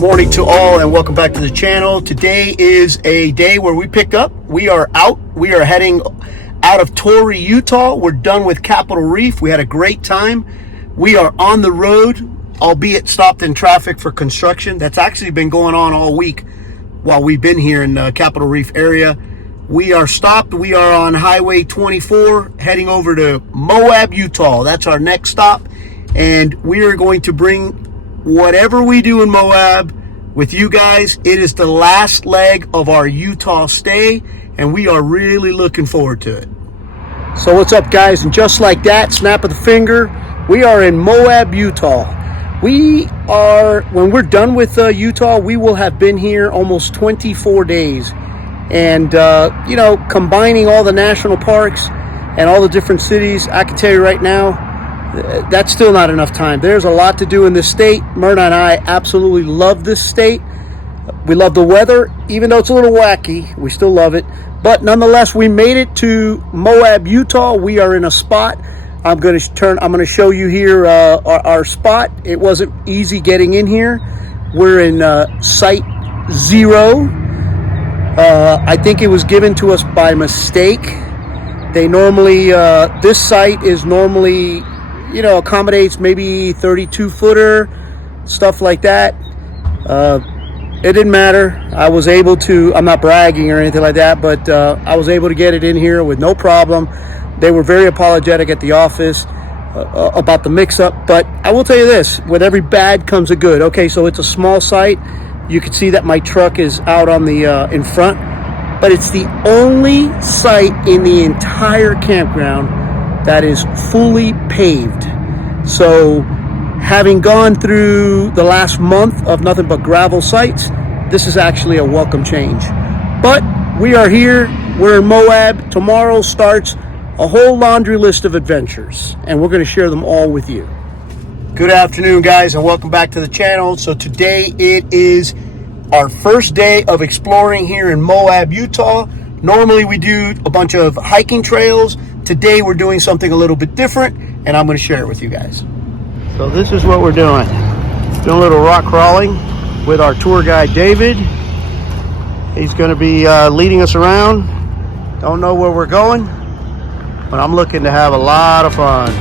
morning to all and welcome back to the channel. Today is a day where we pick up. We are out. We are heading out of Torrey, Utah. We're done with Capitol Reef. We had a great time. We are on the road, albeit stopped in traffic for construction. That's actually been going on all week while we've been here in the Capitol Reef area. We are stopped. We are on Highway 24 heading over to Moab, Utah. That's our next stop. And we are going to bring whatever we do in Moab with you guys. It is the last leg of our Utah stay, and we are really looking forward to it. So what's up, guys? And just like that, snap of the finger, we are in Moab, Utah. When we're done with Utah, we will have been here almost 24 days. And, combining all the national parks and all the different cities, I can tell you right now, that's still not enough time. There's a lot to do in this state. Myrna and I absolutely love this state. We love the weather, even though it's a little wacky. We still love it. But nonetheless, we made it to Moab, Utah. We are in a spot. I'm going to show you here our spot. It wasn't easy getting in here. We're in Site 0. I think it was given to us by mistake. They normally, this site is normally, accommodates maybe 32-footer, stuff like that. It didn't matter. I was able to, I'm not bragging or anything like that, but I was able to get it in here with no problem. They were very apologetic at the office about the mix-up, but I will tell you this, with every bad comes a good. Okay, so it's a small site. You can see that my truck is out on the in front, but it's the only site in the entire campground that is fully paved. So having gone through the last month of nothing but gravel sites, this is actually a welcome change. But we are here, we're in Moab. Tomorrow starts a whole laundry list of adventures, and we're going to share them all with you. Good afternoon, guys, and welcome back to the channel. So today it is our first day of exploring here in Moab, Utah. Normally we do a bunch of hiking trails. Today we're doing something a little bit different, and I'm going to share it with you guys. So this is what we're doing. Doing a little rock crawling with our tour guide, David. He's going to be leading us around. Don't know where we're going, but I'm looking to have a lot of fun.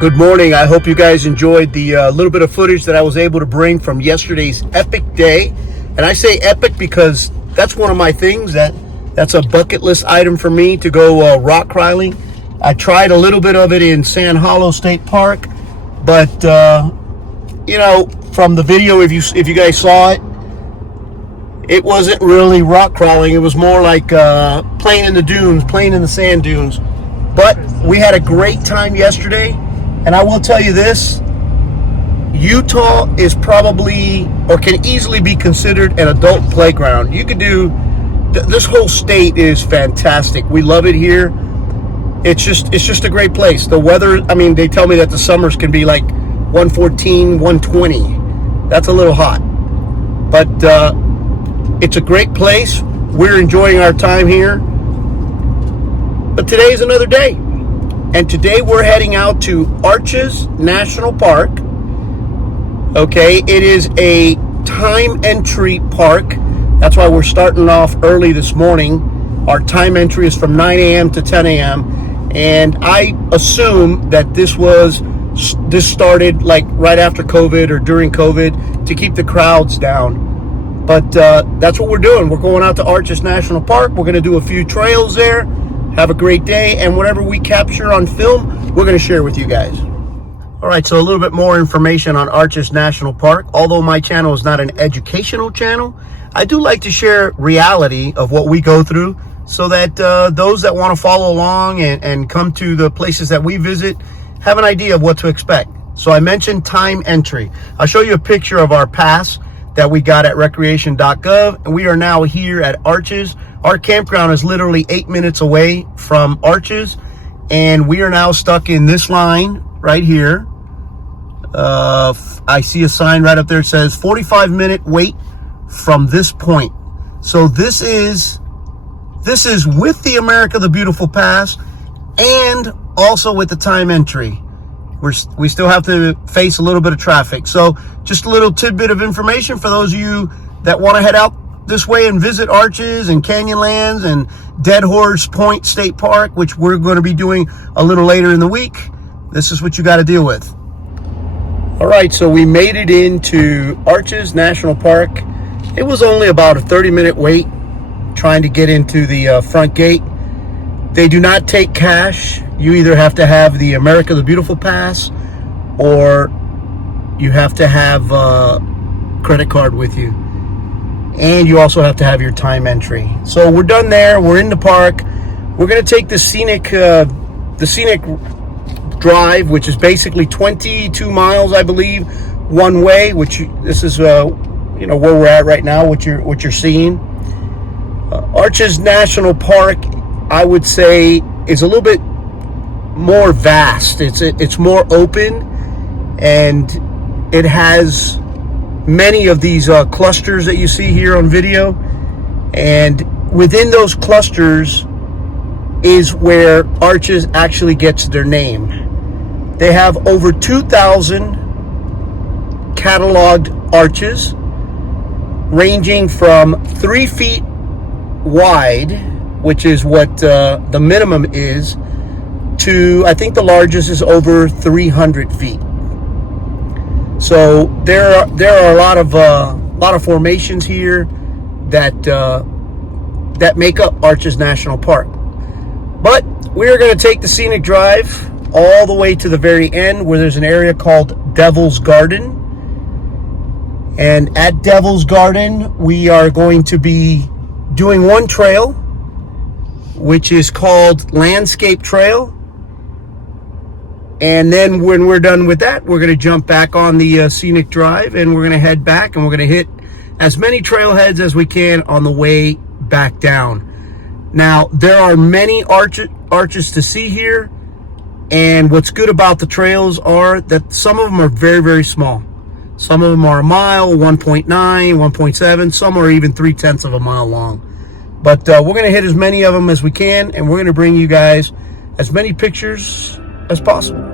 Good morning. I hope you guys enjoyed the little bit of footage that I was able to bring from yesterday's epic day. And I say epic because that's one of my things that's a bucket list item for me to go rock crawling. I tried a little bit of it in Sand Hollow State Park, but you know, from the video, if you guys saw it, it wasn't really rock crawling. It was more like playing in the dunes, playing in the sand dunes. But we had a great time yesterday, and I will tell you this: Utah is probably, or can easily be considered, an adult playground. You could do, this whole state is fantastic. We love it here. It's just a great place. The weather, I mean, they tell me that the summers can be like 114, 120. That's a little hot. But it's a great place. We're enjoying our time here. But today is another day. And today we're heading out to Arches National Park. Okay, it is a time entry park. That's why we're starting off early this morning. Our time entry is from 9 a.m. to 10 a.m. And I assume that this started like right after COVID or during COVID to keep the crowds down. But that's what we're doing. We're going out to Arches National Park. We're going to do a few trails there. Have a great day, and whatever we capture on film, we're going to share with you guys. All right, so a little bit more information on Arches National Park. Although my channel is not an educational channel, I do like to share reality of what we go through so that those that want to follow along and come to the places that we visit have an idea of what to expect. So I mentioned time entry. I'll show you a picture of our pass that we got at recreation.gov, and we are now here at Arches. Our campground is literally 8 minutes away from Arches, and we are now stuck in this line right here. I see a sign right up there that says 45-minute wait from this point. So this is with the America the Beautiful Pass and also with the time entry. We still have to face a little bit of traffic. So just a little tidbit of information for those of you that want to head out this way and visit Arches and Canyonlands and Dead Horse Point State Park, which we're going to be doing a little later in the week. This is what you got to deal with. All right, so we made it into Arches National Park. It was only about a 30-minute wait trying to get into the front gate. They do not take cash. You either have to have the America the Beautiful Pass or you have to have a credit card with you. And you also have to have your time entry. So we're done there. We're in the park. We're going to take the scenic drive, which is basically 22 miles, I believe, one way. This is where we're at right now. What you're seeing. Arches National Park, I would say, is a little bit more vast. It's more open, and it has many of these clusters that you see here on video, and within those clusters is where Arches actually gets their name. They have over 2,000 cataloged arches, ranging from 3 feet wide, which is what the minimum is, to I think the largest is over 300 feet. So there are a lot of formations here that make up Arches National Park. But we're going to take the scenic drive all the way to the very end, where there's an area called Devil's Garden. And at Devil's Garden, we are going to be doing one trail, which is called Landscape Trail. And then when we're done with that, we're going to jump back on the scenic drive, and we're going to head back, and we're going to hit as many trailheads as we can on the way back down. Now, there are many arches to see here, and what's good about the trails are that some of them are very, very small. Some of them are a mile, 1.9, 1.7. Some are even 0.3 of a mile long. But we're going to hit as many of them as we can, and we're going to bring you guys as many pictures as possible.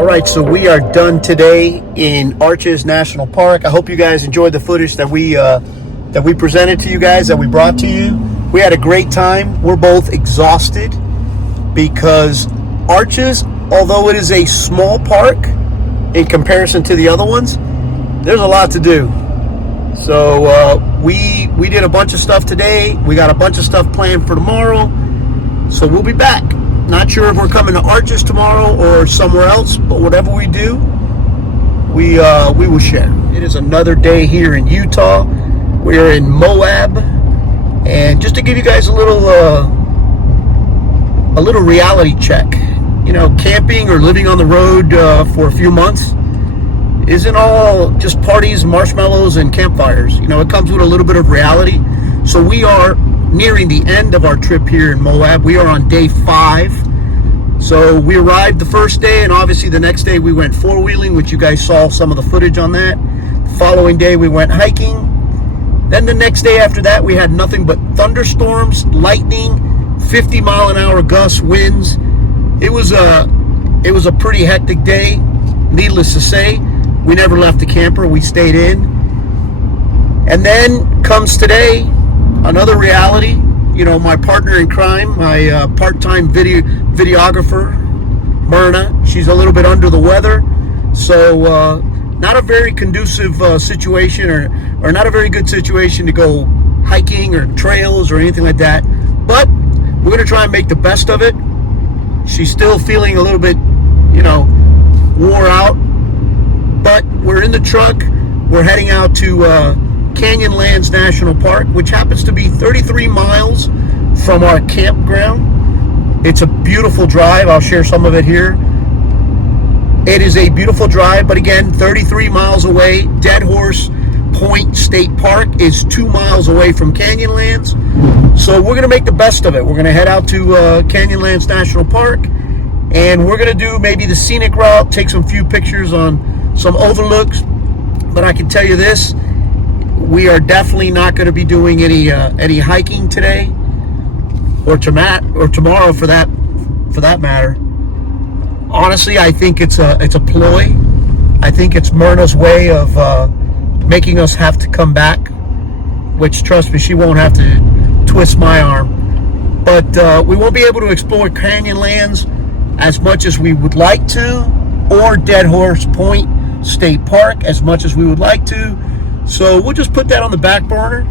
All right, so we are done today in Arches National Park. I hope you guys enjoyed the footage that we presented to you guys, that we brought to you. We had a great time. We're both exhausted because Arches, although it is a small park in comparison to the other ones, there's a lot to do. So we did a bunch of stuff today. We got a bunch of stuff planned for tomorrow. So we'll be back. Not sure if we're coming to Arches tomorrow or somewhere else, but whatever we do, we will share. It is another day here in Utah. We are in Moab, and just to give you guys a little reality check. You know, camping or living on the road for a few months isn't all just parties, marshmallows, and campfires. You know, it comes with a little bit of reality. So we are nearing the end of our trip here in Moab. We are on day 5. So we arrived the first day, and obviously the next day we went four-wheeling, which you guys saw some of the footage on that. The following day we went hiking. Then the next day after that we had nothing but thunderstorms, lightning, 50-mile-an-hour gust winds. It was a pretty hectic day. Needless to say, we never left the camper. We stayed in. And then comes today, another reality. You know, my partner in crime, my part-time videographer, Myrna, she's a little bit under the weather. So not a very conducive situation or not a very good situation to go hiking or trails or anything like that. But we're going to try and make the best of it. She's still feeling a little bit, you know, wore out. But we're in the truck. We're heading out to Canyonlands National Park, which happens to be 33 miles from our campground. It's a beautiful drive. I'll share some of it here. It is a beautiful drive, but again, 33 miles away. Dead Horse Point State Park is 2 miles away from Canyonlands. So we're going to make the best of it. We're going to head out to Canyonlands National Park, and we're going to do maybe the scenic route, take some few pictures on some overlooks. But I can tell you this, we are definitely not going to be doing any hiking today, or tomorrow for that matter. Honestly, I think it's a ploy. I think it's Myrna's way of making us have to come back, which, trust me, she won't have to twist my arm. But we won't be able to explore Canyonlands as much as we would like to, or Dead Horse Point State Park as much as we would like to. So we'll just put that on the back burner,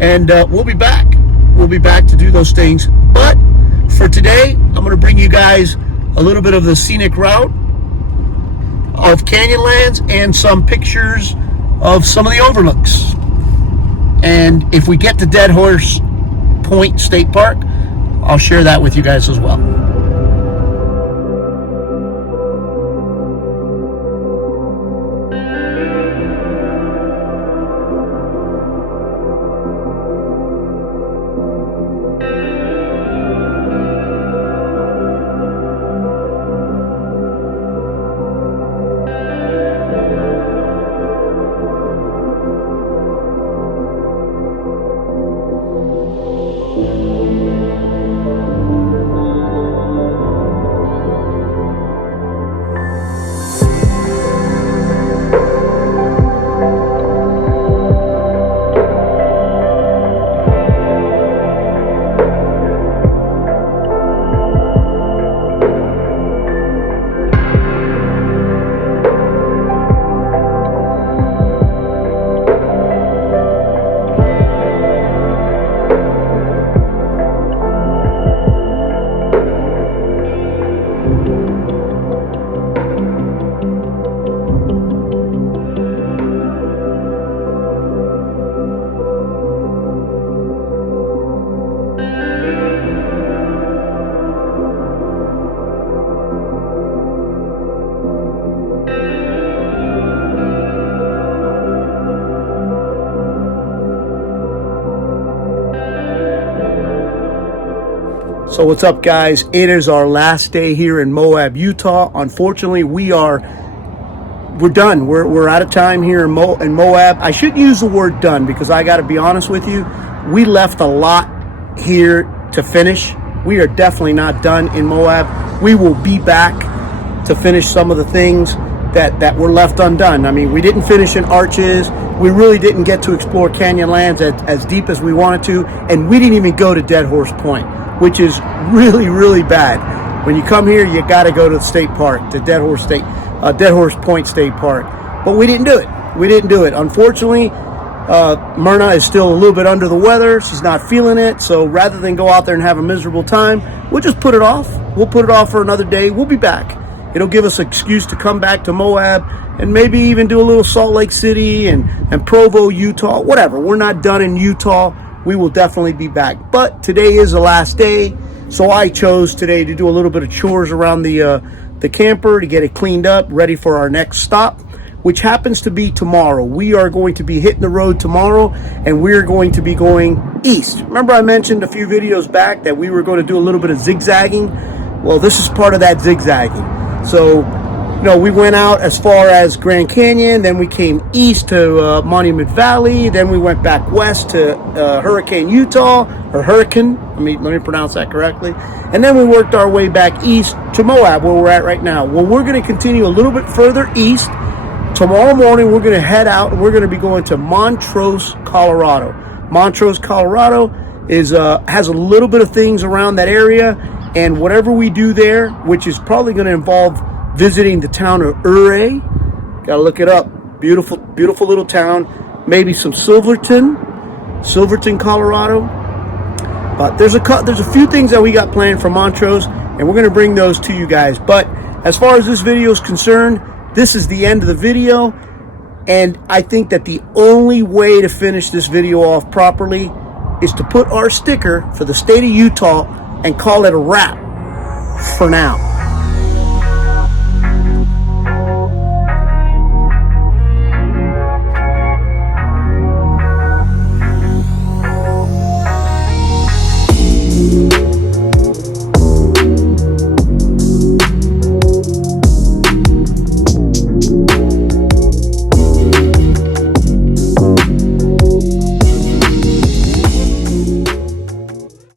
and we'll be back. We'll be back to do those things. But for today, I'm going to bring you guys a little bit of the scenic route of Canyonlands and some pictures of some of the overlooks. And if we get to Dead Horse Point State Park, I'll share that with you guys as well. So what's up, guys? It is our last day here in Moab, Utah. Unfortunately, we're done. We're out of time here in Moab. I shouldn't use the word done because I got to be honest with you. We left a lot here to finish. We are definitely not done in Moab. We will be back to finish some of the things that were left undone. I mean, we didn't finish in Arches. We really didn't get to explore Canyonlands as deep as we wanted to, and we didn't even go to Dead Horse Point, which is really, really bad. When you come here, you got to go to the state park, to Dead Horse Point State Park. But we didn't do it. We didn't do it. Unfortunately, Myrna is still a little bit under the weather. She's not feeling it. So rather than go out there and have a miserable time, we'll just put it off. We'll put it off for another day. We'll be back. It'll give us an excuse to come back to Moab and maybe even do a little Salt Lake City and Provo, Utah, whatever. We're not done in Utah. We will definitely be back. But today is the last day. So I chose today to do a little bit of chores around the camper to get it cleaned up, ready for our next stop, which happens to be tomorrow. We are going to be hitting the road tomorrow, and we're going to be going east. Remember I mentioned a few videos back that we were going to do a little bit of zigzagging? Well, this is part of that zigzagging. So, you know, we went out as far as Grand Canyon, then we came east to Monument Valley, then we went back west to Hurricane, Utah, or Hurricane, let me pronounce that correctly, and then we worked our way back east to Moab, where we're at right now. Well, we're going to continue a little bit further east. Tomorrow morning, we're going to head out, and we're going to be going to Montrose, Colorado. Montrose, Colorado has a little bit of things around that area, and whatever we do there, which is probably going to involve visiting the town of Ouray. Gotta look it up. Beautiful, beautiful little town. Maybe some Silverton, Colorado. But there's a few things that we got planned for Montrose, and we're going to bring those to you guys. But as far as this video is concerned, this is the end of the video, and I think that the only way to finish this video off properly is to put our sticker for the state of Utah and call it a wrap for now.